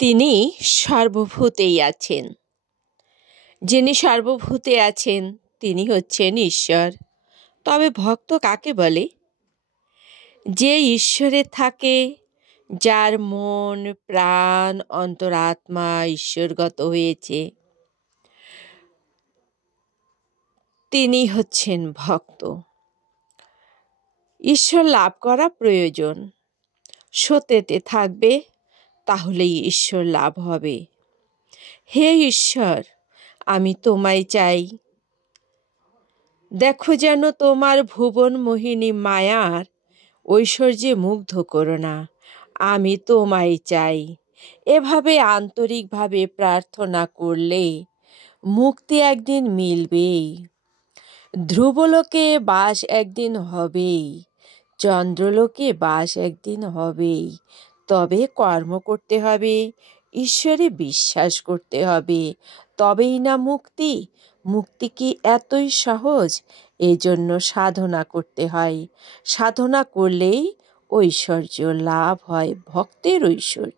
তিনি সর্বভূতেই আছেন। যিনি সর্বভূতে আছেন তিনি হচ্ছেন ঈশ্বর। তবে ভক্ত কাকে বলে? যে ঈশ্বরে থাকে, যার মন প্রাণ অন্তরাত্মা ঈশ্বরগত হয়েছে, তিনি হচ্ছেন ভক্ত। ঈশ্বর লাভ করা প্রয়োজন। সত্যতে থাকবে, তাহলেই ঈশ্বর লাভ হবে। হে ঈশ্বর, আমি তোমায় চাই। দেখো যেন তোমার ভুবন মোহিনী মায়ার ঐশ্বর্যে মুগ্ধ করো না। আমি তোমায় চাই। এভাবে আন্তরিকভাবে প্রার্থনা করলে মুক্তি একদিন মিলবেই। ধ্রুবলোকে বাস একদিন হবেই, চন্দ্রলোকে বাস একদিন হবেই। তবে কর্ম করতে হবে, ঈশ্বরে বিশ্বাস করতে হবে, তবেই না মুক্তি। মুক্তি কি এতই সহজ? এজন্য সাধনা করতে হয়। সাধনা করলেই ঐশ্বর্য লাভ হয়, ভক্তের ঐশ্বর্য।